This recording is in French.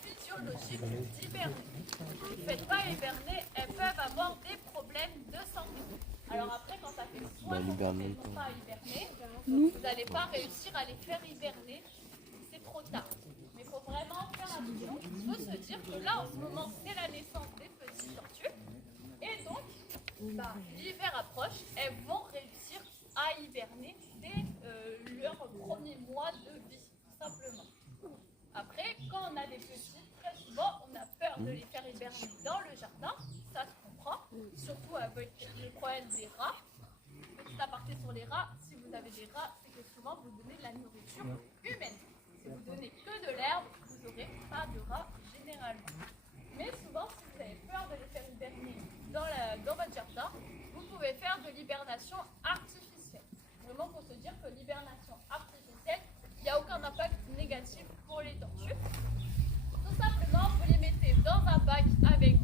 physiologique d'hiberner. Ne faites pas hiberner, elles peuvent avoir des problèmes de santé. Alors après, quand ça fait 60 ans qu'elles n'ont pas hiberné, vous n'allez pas réussir à les faire hiberner, c'est trop tard. Mais il faut vraiment faire attention. Il faut se dire que là, en ce moment, c'est la naissance des petites tortues. Et donc, l'hiver approche, elles vont réussir à hiberner dès leur premier mois de vie, tout simplement. Après, quand on a des petites, très souvent, on a peur de les faire hiberner dans le jardin, ça se comprend, surtout avec le problème des rats. Petit aparté sur les rats, si vous avez des rats, c'est que souvent vous donnez de la nourriture humaine. Si vous donnez que de l'herbe, vous n'aurez pas de rats généralement. Mais souvent, si vous avez peur de les faire hiberner dans votre jardin, vous pouvez faire de l'hibernation artificielle. Vraiment, il faut se dire que l'hibernation artificielle, il n'y a aucun impact négatif pour les tortues. Tout simplement, vous les mettez dans un bac avec